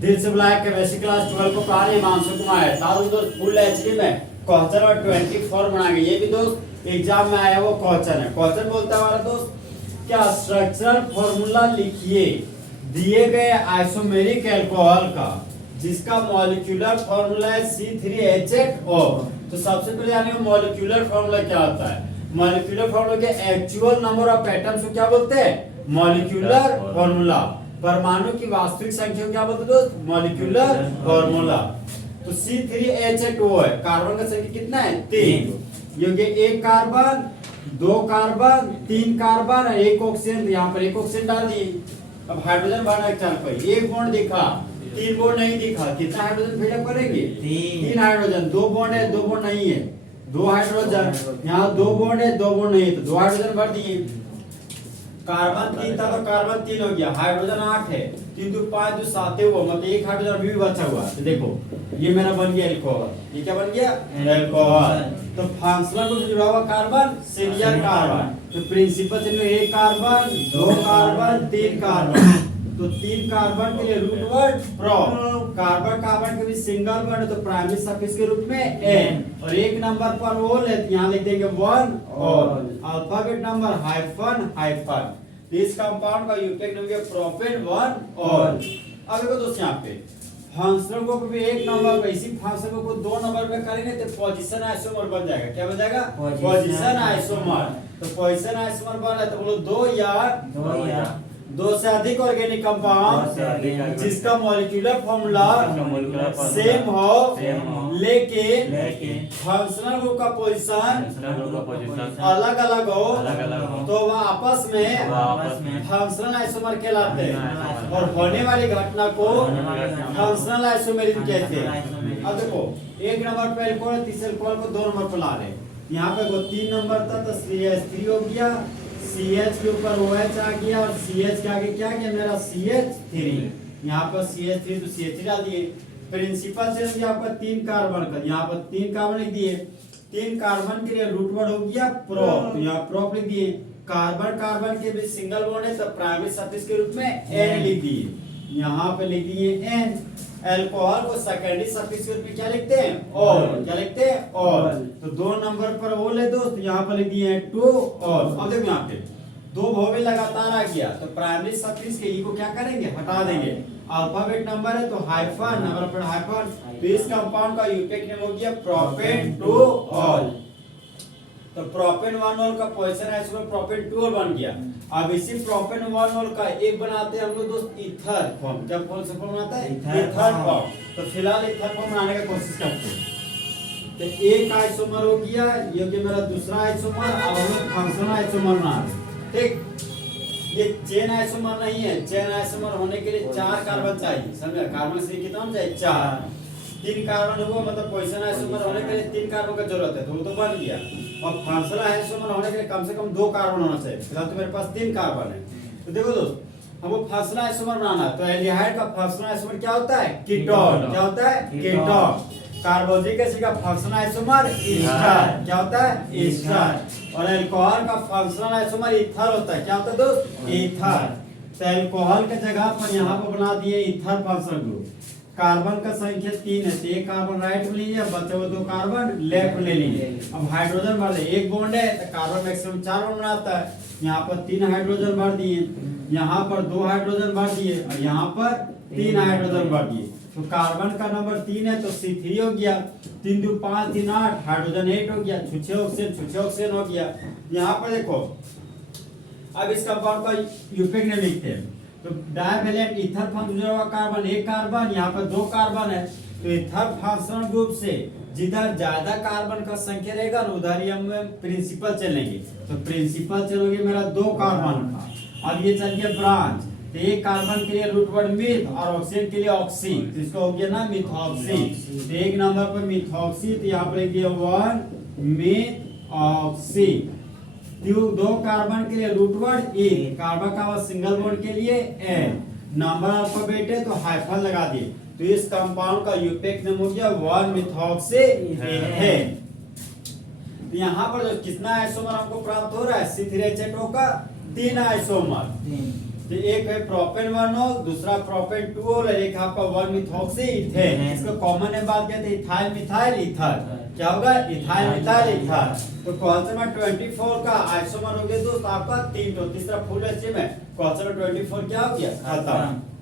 दिल से बुलाया केमिस्ट्री क्लास 12 को पढ़ा रही हिमांशु कुमार है। तारू दोस्त फुल एचडी में क्वेश्चन और 24 बनाएंगे। ये भी दोस्त एग्जाम में आया वो क्वेश्चन है। क्वेश्चन बोलता है हमारा दोस्त, क्या स्ट्रक्चरल फॉर्मूला लिखिए दिए गए आइसोमेरिक अल्कोहल का जिसका मॉलिक्यूलर फॉर्मूला है C3H8O। तो सबसे पहले जानेंगे मॉलिक्यूलर फॉर्मूला क्या होता है। मॉलिक्यूलर फॉर्मूला के एक्चुअल नंबर ऑफ एटम्स को क्या बोलते हैं, मॉलिक्यूलर फॉर्मूला। परमाणु की वास्तविक संख्या को क्या बोलते हैं दोस्त, मॉलिक्यूलर फॉर्मूला। तो C3H8O है, कार्बन का संख्या कितना है 3, योग्य 1 कार्बन 2 कार्बन 3 कार्बन 1 ऑक्सीजन। यहाँ पर 1 ऑक्सीजन डाल दिए। अब हाइड्रोजन बांड चार पर 1 बॉन्ड दिखा 3 बॉन्ड नहीं दिखा, कितना हाइड्रोजन फिलअप करेंगे 3 हाइड्रोजन। 2 बॉन्ड है 2 बॉन्ड नहीं है 2 हाइड्रोजन। यहाँ 2 बॉन्ड है 2 बॉन्ड नहीं है तो 2 हाइड्रोजन भर दिए। कार्बन 3 था तो कार्बन 3 हो गया। हाइड्रोजन 8 है 3 2 5 2 7 हुआ, मतलब 1 हाइड्रोजन अभी भी बचा हुआ। तो देखो ये मेरा बन गया अल्कोहल। ये क्या बन गया अल्कोहल। तो फंक्शनल ग्रुप से जुड़ा हुआ कार्बन सिंगल कार्बन। तो प्रिंसिपल से 1 कार्बन 2 कार्बन 3 कार्बन। तो 3 कार्बन के लिए root word pro. Carbon carbon के भी सिंगल वर्ड है तो प्राइमरी सफिक्स के रूप में एन। और 1 नंबर पर ओल है तो यहाँ लिख देंगे 1 all. Alphabet number hyphen hyphen. तो इस कंपाउंड का यूटेक नाम है प्रोपेन 1 ऑल। अब देखो दोस्तों यहाँ पे फंक्शनल ग्रुप भी 1 नंबर पे, इसी फंक्शनल को 2 नंबर पे करेंगे तो पोजीशन आइसोमर बन जाएगा। क्या बन जाएगा पोजीशन आइसोमर। तो पोजीशन आइसोमर बन है तो बोलो 2 से अधिक ऑर्गेनिक कंपाउंड जिसका मॉलिक्यूलर फॉर्मूला सेम हो लेकिन फंक्शनल ग्रुप का पोजीशन अलग अलग हो तो वह आपस में फंक्शनल आइसोमर कहलाते हैं और होने वाली घटना को फंक्शनल आइसोमेरिज्म कहते हैं। अब देखो 1 नंबर पे अल्कोहल, तीसरे अल्कोहल को 2 नंबर पे ला रहे। यहाँ पे वो 3 नंबर था तो CH3 हो गया, CH के ऊपर OH आ गया और CH के आगे क्या गया मेरा CH3। यहाँ पर CH3 तो CH3 डाल दिए। प्रिंसिपल से आपका 3 कार्बन का, यहाँ पर 3 कार्बन लिख दिए। 3 कार्बन के लिए रूट वर्ड हो गया प्रोप, तो यहाँ प्रोप लिख दिए। कार्बन कार्बन के बीच सिंगल बॉन्ड है तो प्राइमरी सफिक्स के रूप में N लिख दिए। यहाँ पे लिख दिए N। अल्कोहल को सेकेंडरी सफिक्स के रूप में क्या लिखते हैं ऑल। क्या लिखते हैं ऑल। तो 2 नंबर पर ओल है दोस्त, यहाँ पर लिख दिए 2 ऑल। अब देखो यहाँ पे 2 भोवे लगातार आ गया तो प्राइमरी सफिक्स के ई को क्या करेंगे हटा देंगे। अल्फाबेट नंबर है तो हाइफन, नंबर पर हाइफन। तो इस कंपाउंड का यूटेक नेम हो गया प्रोपेन 2 ऑल। तो प्रोपेन 1 ऑल का पोजीशन है इसमें प्रोपेन 2 ऑल बन गया। अब इसी प्रोपेन 1 ऑल का एक बनाते हैं हम लोग दोस्त ईथर फॉर्म। क्या कौन सा फॉर्म बनाता है ईथर फॉर्म। तो फिलहाल ईथर फॉर्म बनाने की कोशिश करते हैं। तो एक आइसोमर हो गया, ये कि मेरा दूसरा आइसोमर। अब हम लोग फंक्शनल आइसोमर बना रहे हैं। ठीक, ये चेन आइसोमर नहीं है। चेन आइसोमर होने के लिए 4 कार्बन चाहिए, समझा। कार्बन से कितना चाहिए 4। 3 कार्बन हुआ मतलब पोजीशन आइसोमर होने के लिए 3 कार्बन का जरूरत है तो वो तो बन गया। और फंक्शनल आइसोमर होने के लिए कम से कम 2 कार्बन होना चाहिए। फिलहाल तो मेरे पास 3 कार्बन है। तो देखो दोस्त हमको फंक्शनल आइसोमर बनाना है तो एल्डिहाइड का फंक्शनल आइसोमर क्या होता है कीटोन। क्या होता है कीटोन। कार्बोक्सिलिक एसिड का फंक्शनल आइसोमर ईस्टर। क्या होता है ईस्टर। और अल्कोहल का फंक्शनल आइसोमर ईथर होता है। क्या होता है दोस्त ईथर। तो अल्कोहल के जगह पर यहाँ पर बना दिए ईथर फंक्शनल ग्रुप। कार्बन का संख्या 3 है तो 1 कार्बन राइट में लीजिए, बचे हुए 2 कार्बन लेफ्ट में ले लीजिए। अब हाइड्रोजन भर दे, 1 बॉन्ड है तो कार्बन मैक्सिमम 4 बॉन्ड बनाता है। यहाँ पर 3 हाइड्रोजन भर दिए, यहाँ पर 2 हाइड्रोजन भर दिए और यहाँ पर 3 हाइड्रोजन भर दिए। तो कार्बन का नंबर 3 है तो C3 हो गया। 3 2 5 3 8 हाइड्रोजन 8 हो गया। छुछे ऑक्सीजन हो गया। यहाँ पर देखो अब इस कंपाउंड का यूपेक नेम लिखते हैं। तो डाइवैलेंट ईथर फंक्शनल जुड़ा हुआ कार्बन 1 कार्बन, यहाँ पर 2 कार्बन है। तो ईथर फंक्शनल ग्रुप से जिधर ज्यादा कार्बन का संख्या रहेगा ना उधर ही हम प्रिंसिपल चलेंगे। तो प्रिंसिपल चलोगे मेरा 2 कार्बन का। अब ये चल गया ब्रांच। तो 1 कार्बन के लिए रूट वर्ड मिथ और ऑक्सीजन के लिए ऑक्सी, तो इसको हो गया ना मिथॉक्सी। तो 1 नंबर पर मिथॉक्सी, तो यहाँ पर लिख दिया 1 मिथॉक्सी। 2 कार्बन के लिए रूट वर्ड ए, कार्बन का सिंगल बॉन्ड के लिए एन। नंबर अल्फाबेट है तो हाइफन लगा दिए। तो इस कंपाउंड का यूटेक नेम हो गया 1 मिथॉक्सी एथेन। तो यहाँ पर जो कितना आइसोमर हमको प्राप्त हो रहा है C3H8O का 3 आइसोमर। तो एक है प्रोपेन 1 दूसरा प्रोपेन 2 और एक आपका 1 मिथॉक्सी इथेन। इसका कॉमन है बात कहते हैं इथाइल मिथाइल ईथर। क्या होगा? Ethyl methyl ether. तो क्वेश्चन नंबर 24 का आइसोमर हो गया दोस्त आपका 3 तो तीसरा फुल एचएम है। क्वेश्चन नंबर 24 क्या हो गया? खत्म।